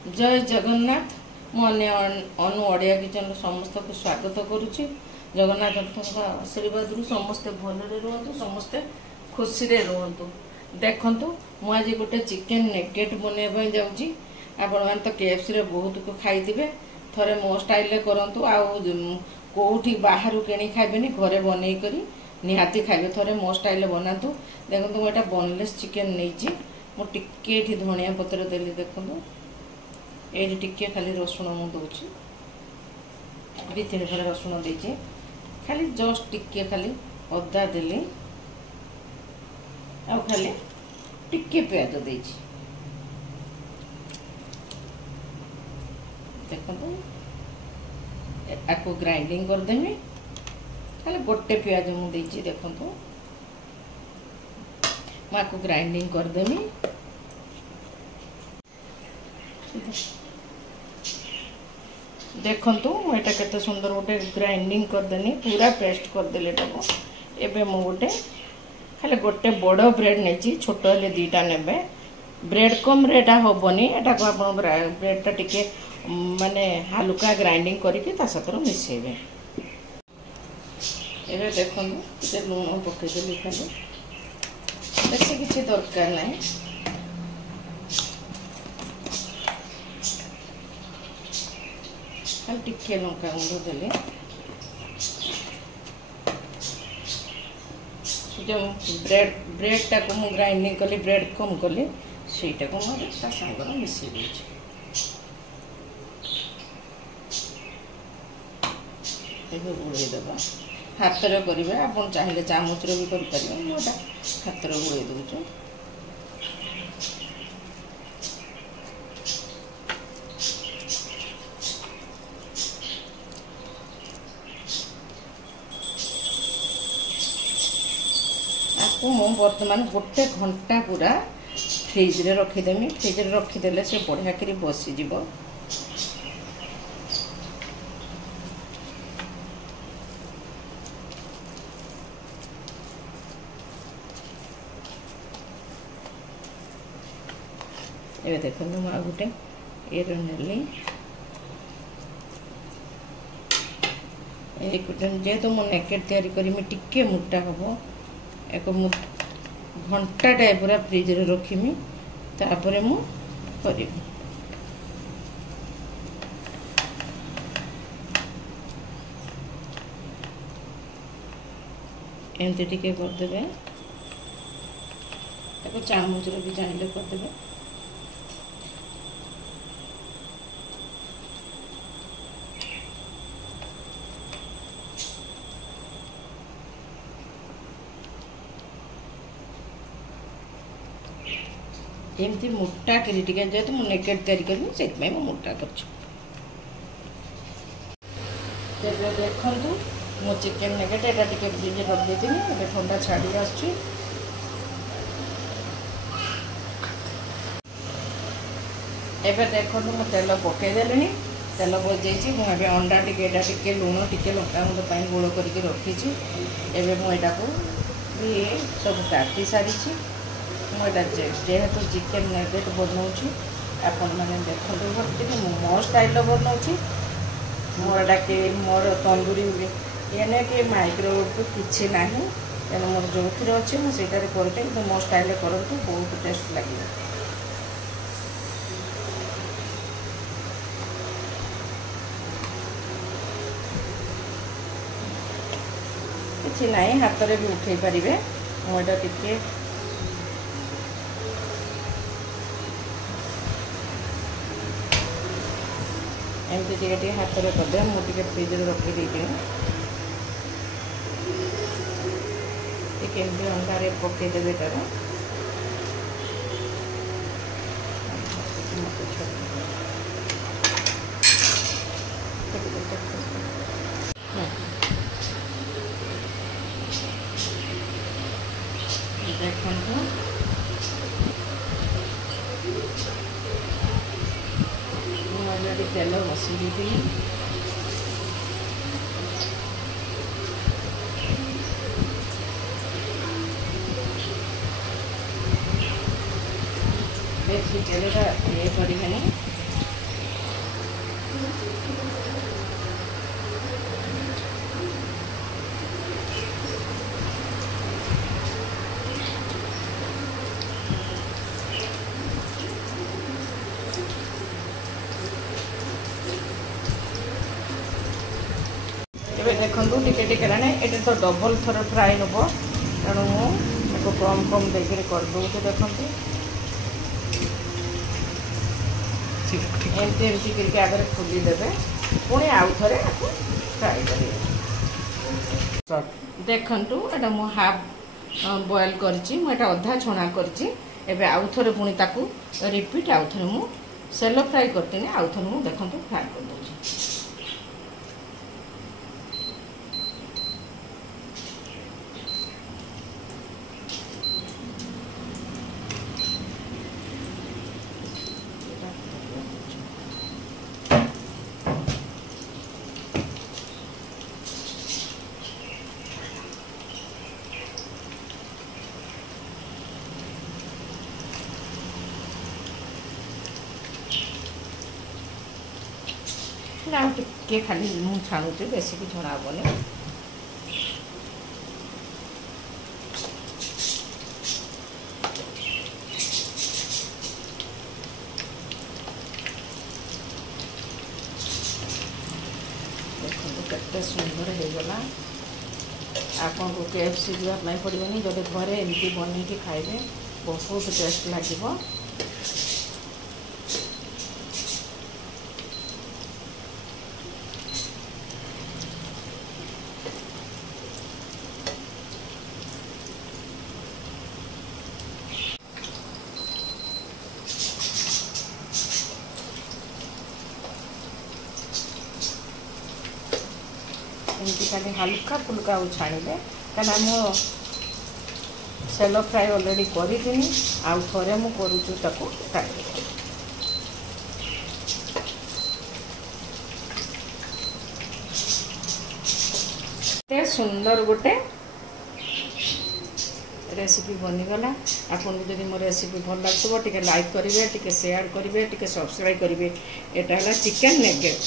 जय जगन्नाथ मुझे अनु ओडिया किचन समस्त को स्वागत करुच्ची। जगन्नाथ आशीर्वाद समस्ते भलरे रुहतु, समस्ते खुशी रे रुहतु। देखंतु मु आज गोटे चिकेन नेगेट बनवाई जाऊँगी। आपण मैंने तो KFC रे बहुत को खाइथिबे, थरे मो स्टाइल करंतु। कोठी बाहर किणी खाइबेनी, घरे बनई करी निहाती खाइबे। थरे मो स्टाइल बनातु। देखंतु मु एटा बोनलेस चिकेन नैची। मु टिके एठी धनिया पत्र देली। देखंतु ये टिके खाली रसुण मु दूची, दी तीन फल रसुण देची, खाली जस्ट टिके खाली अदा देली, आ खाली टिके प्याज देची। देखो आपको ग्राइंडिंग कर देमी। खाली गोटे प्याज मु देची। देखो आपको ग्राइंडिंग कर देमी। देखंतु एटा केते सुंदर गोटे ग्राइंडिंग कर देनी, पूरा पेस्ट कर देले टाको। एबे मु गोटे खाली गोटे बड़ ब्रेड नेची, छोट हेले दीटा नेबे। ब्रेड कम रेटा होबनी, एटा को आपण ब्रेड टा टिके माने हल्का ग्राइंडिंग करके ता सतर मिसेबे। एबे देखंतु से लूण पके देली, खाली बेसी किछि दरकार नै। टिके लंका गुंड देले, जो ब्रेड टा को मु ग्राइंडिंग कली, ब्रेड कम कली, सेटा को मु ता संगर मिसि देछि। एबे गुळे देबा, हाथ रे करिवे। आपण चाहिले चामच रे भी कर परिबे, मोटा हाथ रे गुळे दोछु। बर्तमान गोटे घंटा पूरा फ्रिज रे रखीदेमी। फ्रिज रे रखीदेले से बढ़िया करी बसीजिब। ए देखो मैं गोटे एरो नेली। जेहेतु मु नेकेट तैयारी करी टिके मोटा हम, एक घंटा टाइम पूरा फ्रिज रे रखीमी, तापरे मु करी। एमती टिके करदेबे, ताको चामच रे भी चाहिले करदेबे। एमती मोटा करी टिके, जेहेतु मु नेकेट तैयारी करी से मोटा कर। देखु मो चिकेन नेकेट एटा टिके फ्रिज रे रख देती। ए ठंडा छाड़ी आछी। एबे देखो मु तेल पके देलेनी, तेल बजेची। मु एबे अंडा टिके एटा टिके लूण टिके लंका गुंड पाई गोळ करके रखीची। एबे मु एटा को भी सब काटी सारीची। जेहेतु चिकेन नेगेट बनाऊँ, आपण मैंने देखो मो स्टाइल बनाऊँ। मोर के मोर तंदूरी ये कि माइक्रोवेव किसी ना, तेणु मोर जो अच्छे मुझे करते, मो स्टाइल करते बहुत टेस्ट लगे। किसी ना हाथ में भी उठे पारे। मुझे टिके एमती टे हाथ में करदे। मुझे फ्रिज रे रखी देती। केमती अंडारे पकईदेवे तार देखो ऑलरेडी तेल बसी दी। बेसी तेल ये करें देखो टिके टिके ये तो डबल थर फ्राए नब तेणु मुझे कम कम देकर करदे देखो एमती एमती करके आगे खोलीदेवे पुणी आउ थे फ्राए करेंगे देखु एटा मु हाफ बॉयल कर अधा छणा कर आउ थे पुणी ताकू रिपीट आउ थे मु सेलो फ्राए करती आउ थे मु देखो फ्राए कर दूँ टे खाली मुझे छाणुचे बेस भी छणा हेनी देखो केते सुंदर हो गला आपन को KFC जावाई पड़ोनी जब घरे एमती बन के खाइबे बहुत टेस्ट लगे एमती खाली हल्का फुल्का छाणिले क्या मो सेलो फ्राए ऑलरेडी करी आउ थे मु करुचु ताको फ्राए ते सुंदर गोटे रेसिपी बनीगला आपन जब मो रेसिपी भल लगे टे लाइक करेंगे टे शेयर करेंगे टे सब्सक्राइब करेंगे। यहाँ चिकेन नेगेट